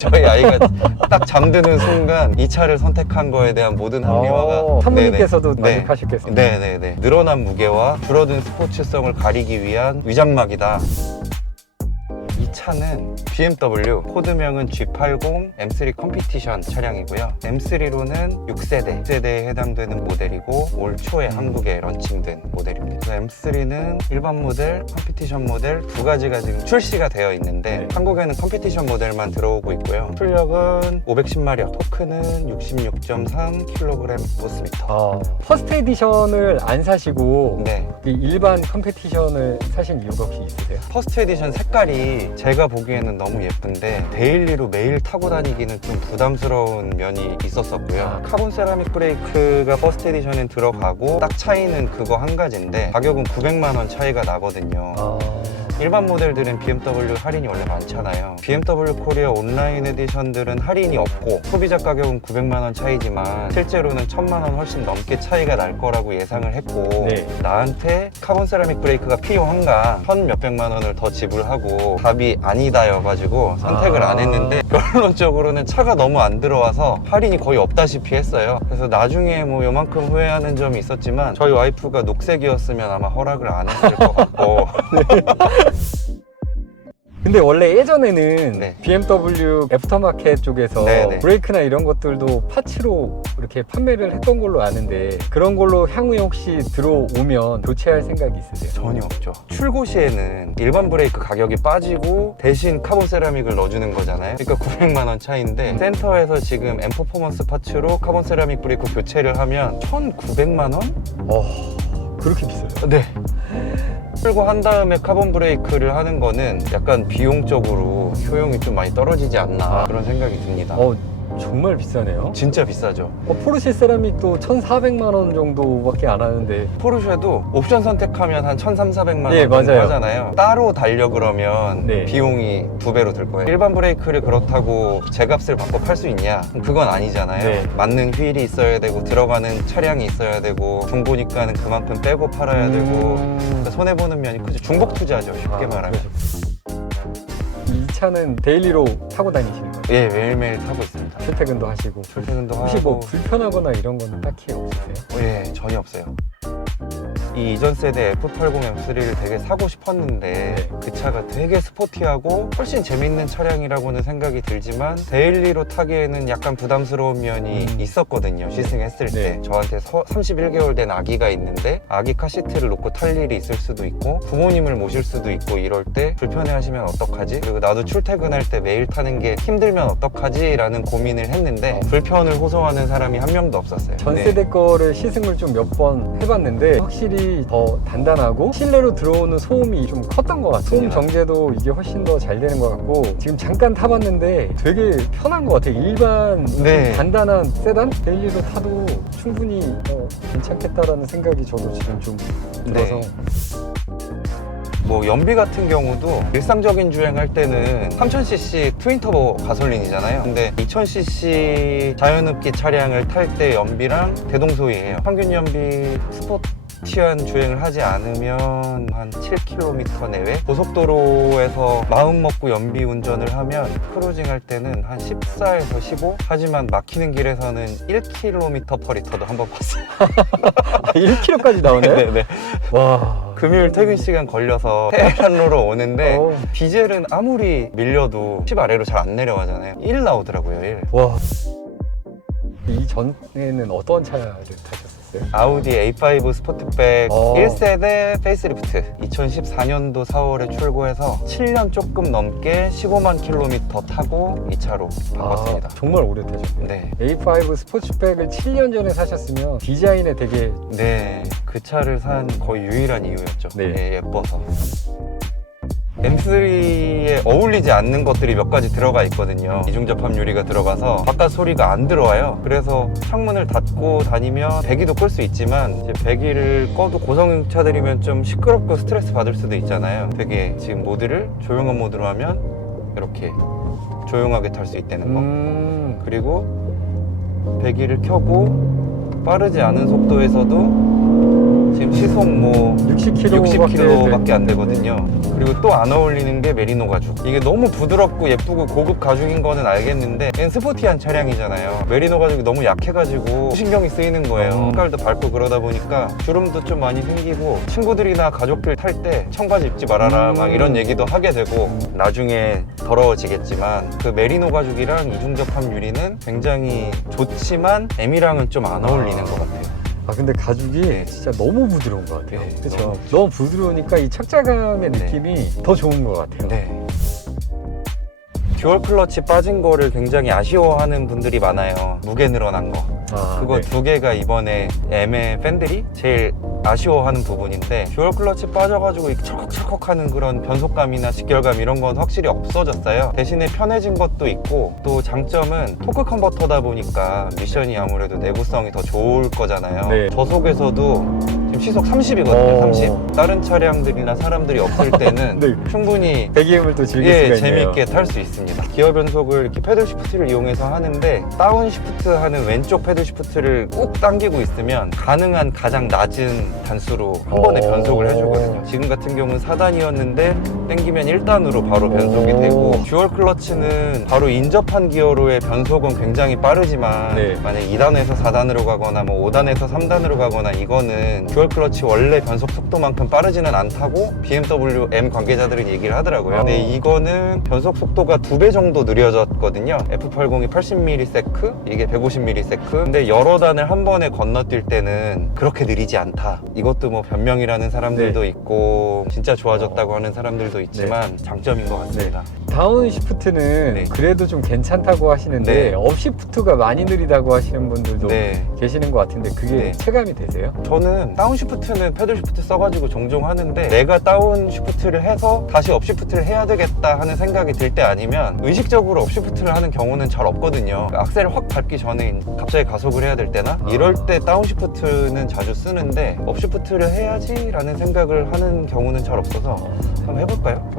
저희 아이가 딱 잠드는 순간 이 차를 선택한 거에 대한 모든 합리화가 사모님께서도 네네. 만족하셨겠습니다. 네네네. 늘어난 무게와 줄어든 스포츠성을 가리기 위한 위장막이다. 이 차는 BMW, 코드명은 G80 M3 컴피티션 차량이고요. M3로는 6세대에 해당되는 모델이고 올 초에 한국에 런칭된 모델입니다. 그래서 M3는 일반 모델, 컴피티션 모델 두 가지가 지금 출시가 되어 있는데 한국에는 컴피티션 모델만 들어오고 있고요. 출력은 510마력, 토크는 66.3kg 포스미터. 퍼스트 에디션을 안 사시고 네. 이 일반 컴피티션을 사신 이유가 혹시 있으세요? 퍼스트 에디션 색깔이 제가 보기에는 너무 예쁜데 데일리로 매일 타고 다니기는 좀 부담스러운 면이 있었었고요. 카본 세라믹 브레이크가 퍼스트 에디션엔 들어가고 딱 차이는 그거 한 가지인데 가격은 900만 원 차이가 나거든요. 일반 모델들은 BMW 할인이 원래 많잖아요. BMW 코리아 온라인 에디션들은 할인이 없고 소비자 가격은 900만 원 차이지만 실제로는 1000만 원 훨씬 넘게 차이가 날 거라고 예상을 했고 나한테 카본 세라믹 브레이크가 필요한가 1000 몇백만 원을 더 지불하고 답이 아니다 여가지고 선택을 안 했는데 결론적으로는 차가 너무 안 들어와서 할인이 거의 없다시피 했어요. 그래서 나중에 뭐 요만큼 후회하는 점이 있었지만 저희 와이프가 녹색이었으면 아마 허락을 안 했을 것 같고 근데 원래 예전에는 네. BMW 애프터마켓 쪽에서 네네. 브레이크나 이런 것들도 파츠로 이렇게 판매를 했던 걸로 아는데 그런 걸로 향후에 혹시 들어오면 교체할 생각이 있으세요? 전혀 없죠. 출고 시에는 일반 브레이크 가격이 빠지고 대신 카본 세라믹을 넣어주는 거잖아요. 그러니까 900만 원 차이인데 센터에서 지금 M 퍼포먼스 파츠로 카본 세라믹 브레이크 교체를 하면 1,900만 원? 그렇게 비싸요? 네. 출고 한 다음에 카본 브레이크를 하는 거는 약간 비용적으로 효용이 좀 많이 떨어지지 않나 그런 생각이 듭니다. 정말 비싸네요. 진짜 비싸죠. 포르쉐 세라믹도 1,400만 원 정도밖에 안 하는데 포르쉐도 옵션 선택하면 한 1,300~400만 원 네, 정도 맞아요. 하잖아요. 따로 달려 그러면 네. 비용이 2배로 들 거예요. 일반 브레이크를 그렇다고 제값을 받고 팔 수 있냐? 그건 아니잖아요. 네. 맞는 휠이 있어야 되고 들어가는 차량이 있어야 되고 중고니까는 그만큼 빼고 팔아야 되고 그러니까 손해보는 면이 크죠. 중복 투자죠, 쉽게 말하면. 이 차는 데일리로 타고 다니시는 거예요? 예, 매일매일 타고 있습니다. 출퇴근도 하시고 출퇴근도 혹시 하고 뭐 불편하거나 이런 건 딱히 없으세요? 예, 전혀 없어요. 이 이전 세대 F80 M3를 되게 사고 싶었는데 그 차가 되게 스포티하고 훨씬 재밌는 차량이라고는 생각이 들지만 데일리로 타기에는 약간 부담스러운 면이 있었거든요. 시승했을 때 저한테 31개월 된 아기가 있는데 아기 카시트를 놓고 탈 일이 있을 수도 있고 부모님을 모실 수도 있고 이럴 때 불편해하시면 어떡하지? 그리고 나도 출퇴근할 때 매일 타는 게 힘들면 어떡하지? 라는 고민을 했는데 불편을 호소하는 사람이 한 명도 없었어요. 전 세대 거를 시승을 좀 몇 번 해봤는데 확실히 더 단단하고 실내로 들어오는 소음이 좀 컸던 것 같아요. 소음 정제도 이게 훨씬 더 잘 되는 것 같고 지금 잠깐 타봤는데 되게 편한 것 같아요. 일반 단단한 세단? 데일리로 타도 충분히 괜찮겠다라는 생각이 저도 지금 좀 들어서 뭐 연비 같은 경우도 일상적인 주행할 때는 3000cc 트윈터보 가솔린이잖아요. 근데 2000cc 자연흡기 차량을 탈 때 연비랑 대동소이해요. 평균 연비 스포티한 주행을 하지 않으면 한 7km 내외? 고속도로에서 마음 먹고 연비 운전을 하면 크루징 할 때는 한 14에서 15? 하지만 막히는 길에서는 1km per 리터도 한 번 봤어요. 1km까지 나오네? 네네. 와. 금요일 퇴근 시간 걸려서 테헤란로로 오는데 디젤은 아무리 밀려도 10 아래로 잘 안 내려가잖아요. 1 나오더라고요, 1. 와. 이전에는 어떤 차를 타셨었어요? 아우디 A5 스포트백 1세대 페이스리프트 2014년도 4월에 출고해서 7년 조금 넘게 15만 킬로미터 타고 이 차로 바꿨습니다. 정말 오래 타셨네요. 네. A5 스포츠백을 7년 전에 사셨으면 디자인에 되게 네, 그 차를 산 거의 유일한 이유였죠. 네, 예뻐서. M3에 어울리지 않는 것들이 몇 가지 들어가 있거든요. 이중접합 유리가 들어가서 바깥 소리가 안 들어와요. 그래서 창문을 닫고 다니면 배기도 끌 수 있지만 이제 배기를 꺼도 고성차들이면 좀 시끄럽고 스트레스 받을 수도 있잖아요. 되게 지금 모드를 조용한 모드로 하면 이렇게 조용하게 탈 수 있다는 거. 그리고 배기를 켜고 빠르지 않은 속도에서도 지금 시속 뭐 60km 밖에 안 되거든요. 그리고 또 안 어울리는 게 메리노 가죽. 이게 너무 부드럽고 예쁘고 고급 가죽인 거는 알겠는데 얘는 스포티한 차량이잖아요. 메리노 가죽이 너무 약해가지고 신경이 쓰이는 거예요. 색깔도 밝고 그러다 보니까 주름도 좀 많이 생기고 친구들이나 가족들 탈 때 청바지 입지 말아라 막 이런 얘기도 하게 되고 나중에 더러워지겠지만 그 메리노 가죽이랑 이중접합 유리는 굉장히 좋지만 M이랑은 좀 안 어울리는 것 같아요. 아 근데 가죽이 네. 진짜 너무 부드러운 것 같아요. 네, 그렇죠. 너무 부드러우니까 이 착자감의 네. 느낌이 더 좋은 것 같아요. 네. 듀얼 클러치 빠진 거를 굉장히 아쉬워하는 분들이 많아요. 무게 늘어난 거. 아, 그거 네. 두 개가 이번에 M의 팬들이 제일 아쉬워하는 부분인데 듀얼 클러치 빠져가지고 이 철컥철컥하는 그런 변속감이나 직결감 이런 건 확실히 없어졌어요. 대신에 편해진 것도 있고 또 장점은 토크 컨버터다 보니까 미션이 아무래도 내구성이 더 좋을 거잖아요. 네. 저속에서도 지금 시속 30이거든요. 30. 다른 차량들이나 사람들이 없을 때는 네. 충분히 배기음을 또 즐길 수가 있네요. 재밌게 탈 수 있습니다. 기어 변속을 이렇게 패들 시프트를 이용해서 하는데 다운 시프트 하는 왼쪽 패들 시프트를 꾹 당기고 있으면 가능한 가장 낮은 단수로 한 번에 변속을 해주거든요. 지금 같은 경우는 4단이었는데 당기면 1단으로 바로 변속이 되고 듀얼 클러치는 바로 인접한 기어로의 변속은 굉장히 빠르지만 네. 만약 2단에서 4단으로 가거나 뭐 5단에서 3단으로 가거나 이거는 듀얼 클러치 원래 변속 속도만큼 빠르지는 않다고 BMW M 관계자들은 얘기를 하더라고요. 근데 이거는 변속 속도가 2배 정도 느려졌거든요. F80이 80ms, 이게 150ms. 근데 여러 단을 한 번에 건너뛸 때는 그렇게 느리지 않다. 이것도 뭐 변명이라는 사람들도 있고 진짜 좋아졌다고 하는 사람들도 있지만 장점인 것 같습니다. 다운 시프트는 네. 그래도 좀 괜찮다고 하시는데 네. 업 시프트가 많이 느리다고 하시는 분들도 네. 계시는 것 같은데 그게 네. 체감이 되세요? 저는 다운 시프트는 패들 시프트 써가지고 종종 하는데 내가 다운 시프트를 해서 다시 업 시프트를 해야 되겠다 하는 생각이 들 때 아니면 의식적으로 업 시프트를 하는 경우는 잘 없거든요. 악셀을 확 밟기 전에 갑자기 가속을 해야 될 때나 이럴 때 다운 시프트는 자주 쓰는데 업 시프트를 해야지 라는 생각을 하는 경우는 잘 없어서 한번 해볼까요?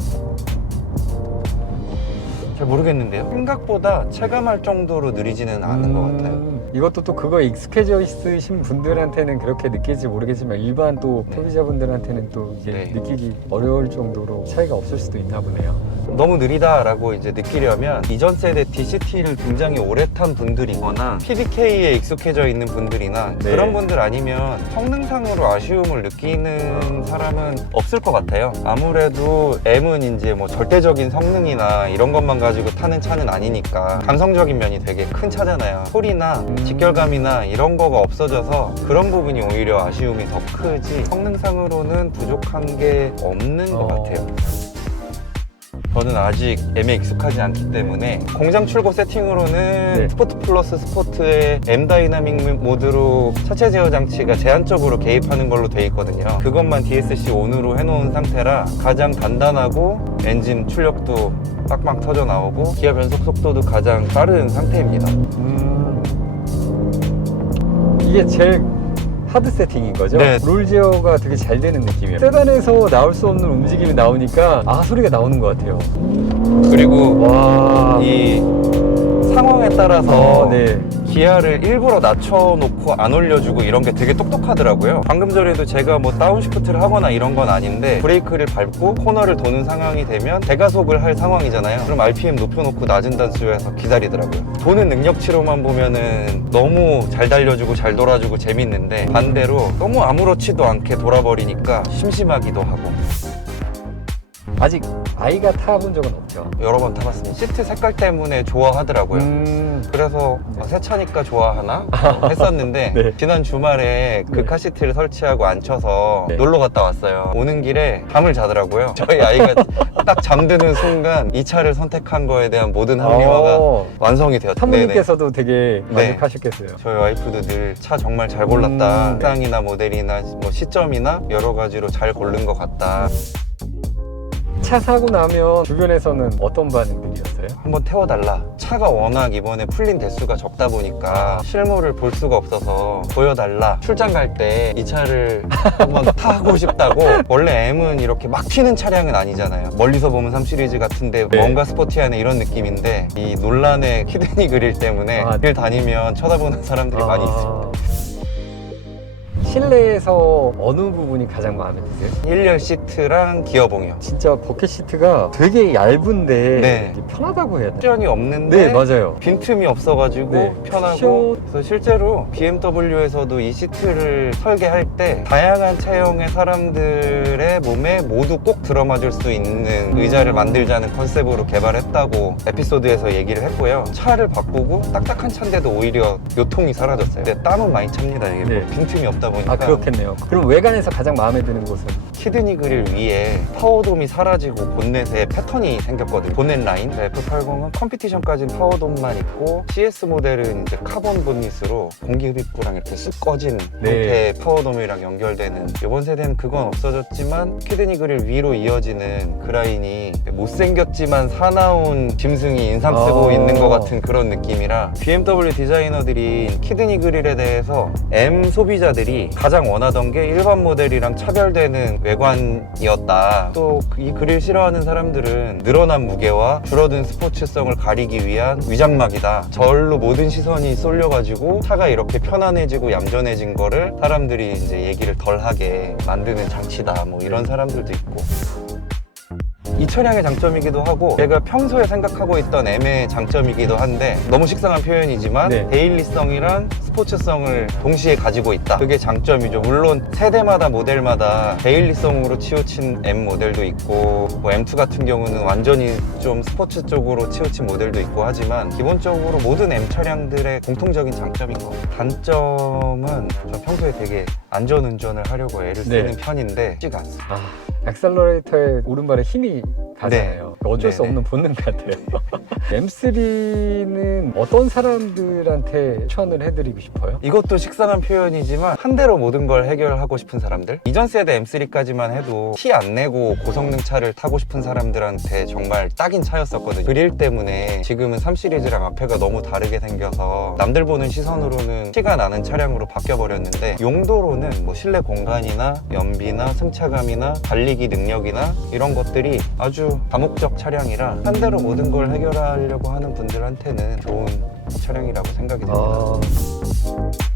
잘 모르겠는데요. 생각보다 체감할 정도로 느리지는 않은 것 같아요. 이것도 또 그거 익숙해져 있으신 분들한테는 그렇게 느낄지 모르겠지만 일반 또 소비자분들한테는 또 이게 네. 느끼기 어려울 정도로 차이가 없을 수도 있나 보네요. 너무 느리다라고 이제 느끼려면 이전 세대 DCT를 굉장히 오래 탄 분들이거나 PDK에 익숙해져 있는 분들이나 네. 그런 분들 아니면 성능상으로 아쉬움을 느끼는 사람은 없을 것 같아요. 아무래도 M은 이제 뭐 절대적인 성능이나 이런 것만 가지고 타는 차는 아니니까 감성적인 면이 되게 큰 차잖아요. 소리나 직결감이나 이런 거가 없어져서 그런 부분이 오히려 아쉬움이 더 크지 성능상으로는 부족한 게 없는 것 같아요. 저는 아직 M에 익숙하지 않기 때문에 공장 출고 세팅으로는 네. 스포트 플러스 스포트에 M 다이나믹 모드로 차체 제어 장치가 제한적으로 개입하는 걸로 돼 있거든요. 그것만 DSC 온으로 해놓은 상태라 가장 단단하고 엔진 출력도 빡빡 터져 나오고 기어 변속 속도도 가장 빠른 상태입니다. 이게 제일 하드 세팅인 거죠? 네. 롤 제어가 되게 잘 되는 느낌이에요. 세단에서 나올 수 없는 움직임이 나오니까 소리가 나오는 것 같아요. 그리고 와. 이 상황에 따라서 네. 기아를 일부러 낮춰놓고 안 올려주고 이런 게 되게 똑똑하더라고요. 방금 전에도 제가 뭐 다운 시프트를 하거나 이런 건 아닌데 브레이크를 밟고 코너를 도는 상황이 되면 대가속을 할 상황이잖아요. 그럼 RPM 높여놓고 낮은 단수에서 기다리더라고요. 도는 능력치로만 보면은 너무 잘 달려주고 잘 돌아주고 재밌는데 반대로 너무 아무렇지도 않게 돌아버리니까 심심하기도 하고. 아직 아이가 타본 적은 없죠. 여러 번 타봤습니다. 시트 색깔 때문에 좋아하더라고요. 그래서 새 차니까 좋아하나 했었는데 네. 지난 주말에 그 네. 카시트를 설치하고 앉혀서 네. 놀러 갔다 왔어요. 오는 길에 잠을 자더라고요. 저희 아이가 딱 잠드는 순간 이 차를 선택한 거에 대한 모든 합리화가 완성이 되었죠. 사모님께서도 되게 네. 만족하셨겠어요. 저희 와이프도 늘 차 정말 잘 골랐다. 네. 색상이나 모델이나 뭐 시점이나 여러 가지로 잘 고른 것 같다. 차 사고 나면 주변에서는 어떤 반응들이었어요? 한번 태워달라. 차가 워낙 이번에 풀린 대수가 적다 보니까 실물을 볼 수가 없어서 보여달라. 출장 갈 때 이 차를 한번 타고 싶다고. 원래 M은 이렇게 막 튀는 차량은 아니잖아요. 멀리서 보면 3 시리즈 같은데 네. 뭔가 스포티하네 이런 느낌인데 이 논란의 키드니 그릴 때문에 길 다니면 쳐다보는 사람들이 많이 있어요. 실내에서 어느 부분이 가장 마음에 드세요? 1열 시트랑 기어봉이요. 진짜 버켓 시트가 되게 얇은데 네. 이게 편하다고 해야 되나? 쿠션이 없는데 네, 맞아요. 빈틈이 없어가지고 네, 편하고. 그래서 실제로 BMW에서도 이 시트를 설계할 때 다양한 체형의 사람들의 몸에 모두 꼭 들어맞을 수 있는 의자를 만들자는 컨셉으로 개발했다고 에피소드에서 얘기를 했고요. 차를 바꾸고 딱딱한 차인데도 오히려 요통이 사라졌어요. 근데 땀은 많이 찹니다. 이게 네. 뭐 빈틈이 없다 보니까. 아, 그렇겠네요. 그럼 외관에서 가장 마음에 드는 곳은? 키드니 그릴 위에 파워돔이 사라지고 본넷에 패턴이 생겼거든요. 본넷 라인. F80은 컴피티션까지는 파워돔만 있고 CS 모델은 이제 카본 본닛으로 공기 흡입구랑 이렇게 쑥 꺼진 네. 형태의 파워돔이랑 연결되는. 이번 세대는 그건 없어졌지만 키드니 그릴 위로 이어지는 그라인이 못생겼지만 사나운 짐승이 인상 쓰고 있는 것 같은 그런 느낌이라 BMW 디자이너들이 키드니 그릴에 대해서 M 소비자들이 가장 원하던 게 일반 모델이랑 차별되는 외관이었다. 또 이 그릴 싫어하는 사람들은 늘어난 무게와 줄어든 스포츠성을 가리기 위한 위장막이다. 저울로 모든 시선이 쏠려가지고 차가 이렇게 편안해지고 얌전해진 거를 사람들이 이제 얘기를 덜 하게 만드는 장치다. 뭐 이런 사람들도 있고. 이 차량의 장점이기도 하고 제가 평소에 생각하고 있던 M의 장점이기도 한데 너무 식상한 표현이지만 네. 데일리성이랑 스포츠성을 동시에 가지고 있다. 그게 장점이죠. 물론 세대마다 모델마다 데일리성으로 치우친 M 모델도 있고 뭐 M2 같은 경우는 완전히 좀 스포츠 쪽으로 치우친 모델도 있고 하지만 기본적으로 모든 M 차량들의 공통적인 장점인 것 같아요. 단점은 저 평소에 되게 안전운전을 하려고 애를 쓰는 네. 편인데 쉽지가 않습니다. 아, 액셀러레이터에 오른발에 힘이 가잖아요. 어쩔 수 네네. 없는 본능 같아요. M3는 어떤 사람들한테 추천을 해드리고 싶어요? 이것도 식상한 표현이지만 한 대로 모든 걸 해결하고 싶은 사람들. 이전 세대 M3까지만 해도 티 안 내고 고성능 차를 타고 싶은 사람들한테 정말 딱인 차였었거든요. 그릴 때문에 지금은 3 시리즈랑 앞에가 너무 다르게 생겨서 남들 보는 시선으로는 티가 나는 차량으로 바뀌어버렸는데 용도로는 뭐 실내 공간이나 연비나 승차감이나 달리기 능력이나 이런 것들이 아주 다목적 차량이라 한 대로 모든 걸 해결하려고 하는 분들한테는 좋은 차량이라고 생각이 듭니다.